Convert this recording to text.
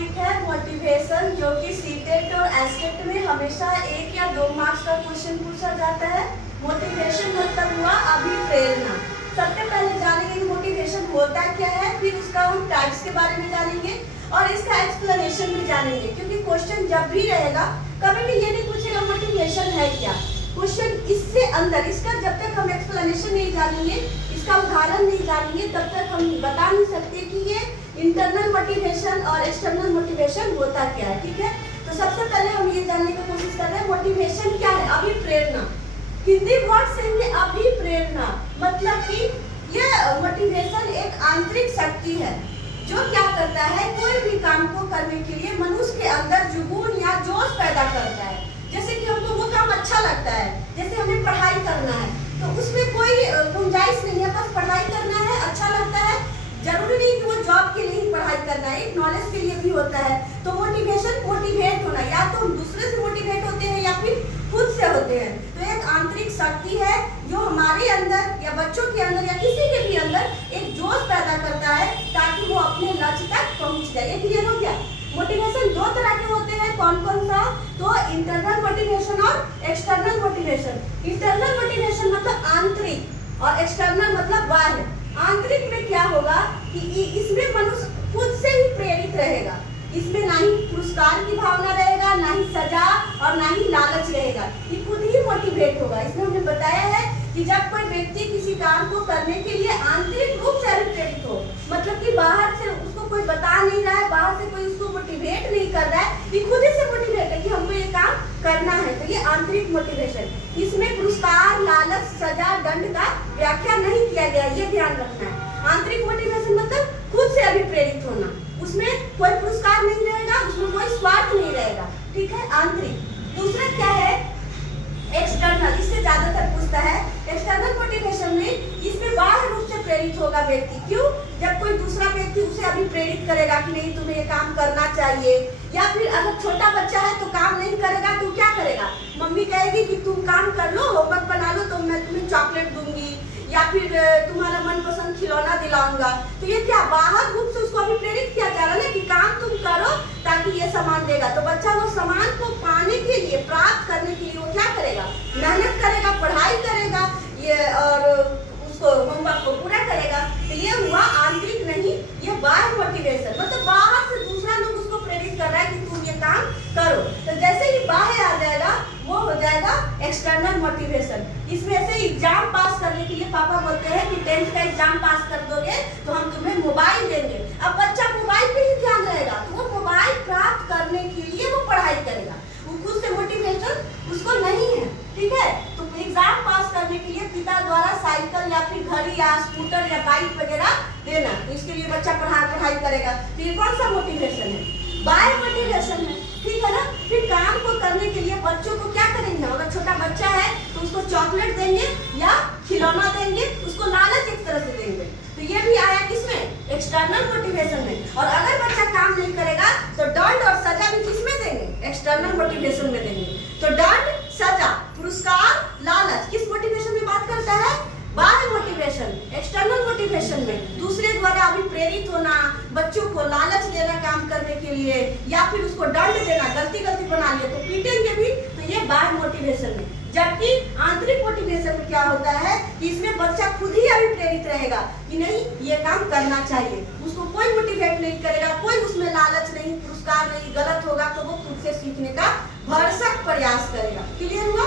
Topic है motivation, जो कि सीटेट और एस्टेट में हमेशा 1 या 2 मार्क्स का क्वेश्चन पूछा जाता है। मोटिवेशन मतलब हुआ अभिप्रेरणा। सबसे पहले जानेंगे कि मोटिवेशन होता क्या है, फिर उसका हम टाइप्स के बारे में जानेंगे और इसका एक्सप्लेनेशन भी जानेंगे, क्योंकि क्वेश्चन जब भी रहेगा कभी भी ये नहीं पूछेगा मोटिवेशन है क्या। क्वेश्चन इससे अंदर, इसका जब तक हम एक्सप्लेनेशन नहीं जानेंगे, इसका उदाहरण नहीं जानेंगे, तब तक हम बता नहीं सकते कि ये इंटरनल मोटिवेशन और एक्सटर्नल मोटिवेशन होता क्या है। ठीक है, तो सबसे पहले हम ये जानने की कोशिश कर रहे हैं मोटिवेशन क्या है। अभिप्रेरणा, हिंदी वर्ड से ही अभिप्रेरणा मतलब कि ये मोटिवेशन एक आंतरिक शक्ति है जो क्या करता है, कोई भी काम को करने के लिए मनुष्य के अंदर जुनून या जोश पैदा करता है। जैसे कि हमको वो काम अच्छा लगता है, जैसे हमें पढ़ाई करना है तो उसमें कोई गुंजाइश नहीं है, बस पढ़ाई करना है, अच्छा लगता है। जरूरी नहीं कि वो जॉब के लिए ही पढ़ाई करना है, एक नॉलेज के लिए भी होता है। तो मोटिवेशन, मोटिवेट होना, या तो हम दूसरे से मोटिवेट होते हैं या फिर खुद से होते हैं। तो एक आंतरिक शक्ति है जो हमारे अंदर या बच्चों के अंदर या किसी के भी अंदर एक जोश पैदा करता है ताकि वो अपने लक्ष्य तक पहुंच जाए। क्लियर हो गया? मोटिवेशन 2 तरह के होते हैं, कौन कौन सा? तो इंटरनल मोटिवेशन और एक्सटर्नल मोटिवेशन। इंटरनल मोटिवेशन मतलब आंतरिक और एक्सटर्नल मतलब बाह्य। आंतरिक में क्या होगा कि इसमें मनुष्य खुद से ही प्रेरित रहेगा, इसमें ना ही पुरस्कार की भावना रहेगा, ना ही सजा और ना ही लालच रहेगा, ये खुद ही मोटिवेट होगा। इसमें हमने बताया है कि जब कोई व्यक्ति किसी काम को करने के लिए आंतरिक रूप से प्रेरित हो, मतलब कि बाहर से उसको कोई बता नहीं रहा है, बाहर से कोई उसको मोटिवेट नहीं कर रहा है, ये खुद ही से मोटिवेट है कि हमको ये काम करना है, तो ये आंतरिक मोटिवेशन। इसमें पुरस्कार, लालच, सजा, दंड का व्याख्या नहीं किया गया, ये ध्यान रखना है। आंतरिक मोटिवेशन मतलब खुद से अभिप्रेरित होना, उसमें कोई पुरस्कार नहीं रहेगा, उसमें कोई स्वार्थ नहीं रहेगा। ठीक है, आंतरिक। दूसरा क्या है? एक्सटर्नल, इससे ज्यादातर पूछता है। एक्सटर्नल मोटिवेशन में इसमें बाह्य रूप से प्रेरित होगा व्यक्ति। क्यों? जब कोई दूसरा व्यक्ति उसे अभिप्रेरित करेगा कि नहीं तुम्हें ये काम करना चाहिए, या फिर अगर छोटा बच्चा है तो काम नहीं करेगा तो क्या करेगा, मम्मी कहेगी कि तुम काम कर लो, होमवर्क बना लो तो मैं तुम्हें चॉकलेट दूंगी या फिर तुम्हारा मनपसंद खिलौना दिलाऊंगा। तो ये क्या बाहर रूप से उसको अभिप्रेरित किया जा रहा है कि काम तुम करो ताकि ये सामान देगा। तो बच्चा वो सामान को पाने के लिए, प्राप्त करने के लिए वो क्या करेगा, मेहनत करेगा, पढ़ाई करेगा, ये और उसको होमवर्क को पूरा करेगा। तो ये हुआ आंतरिक नहीं, ये बाह्य मोटिवेशन, मतलब बाहर से दूसरा लोग उसको प्रेरित कर रहा है कि तुम ये काम करो। तो जैसे ही बाह्य आ जाएगा वो हो जाएगा एक्सटर्नल मोटिवेशन। इसमें से एग्जाम पास करने के लिए पापा बोलते हैं कि 10th का एग्जाम पास कर दोगे तो हम तुम्हें मोबाइल देंगे। अब बच्चा मोबाइल पे ही ध्यान रहेगा, तो वो मोबाइल प्राप्त करने के लिए वो पढ़ाई करेगा, वो खुद से मोटिवेशन उसको नहीं है। ठीक है, तो एग्जाम पास करने के लिए पिता द्वारा साइकिल या फिर घड़ी या स्कूटर या बाइक वगैरह देना, तो इसके लिए बच्चा पढ़ाई करेगा। तो ये कौन सा मोटिवेशन है? बाह्य मोटिवेशन है। ठीक है ना? फिर काम को करने के लिए बच्चों को क्या करेंगे, अगर छोटा बच्चा है तो उसको चॉकलेट देंगे या खिलौना देंगे, उसको लालच एक तरह से देंगे। तो ये भी आया किसमें? एक्सटर्नल मोटिवेशन में। और अगर बच्चा काम नहीं करेगा तो दंड और सजा भी किसमें देंगे? एक्सटर्नल मोटिवेशन में देंगे। तो दंड, सजा, पुरस्कार, लालच किस मोटिवेशन में बात करता है? बाह्य मोटिवेशन। एक्सटर्नल मोटिवेशन में दूसरे द्वारा अभिप्रेरित होना, बच्चों को लालच देना काम करने के लिए, या फिर उसको दंड देना, गलती बना लिया तो पीटेंगे भी, तो ये बाह्य मोटिवेशन में। जबकि आंतरिक मोटिवेशन में क्या होता है कि इसमें बच्चा खुद ही अभिप्रेरित रहेगा कि नहीं ये काम करना चाहिए, उसको कोई मोटिवेट नहीं करेगा, कोई उसमें लालच नहीं, पुरस्कार नहीं, गलत होगा तो वो खुद से सीखने का भरसक प्रयास करेगा। क्लियर हुआ?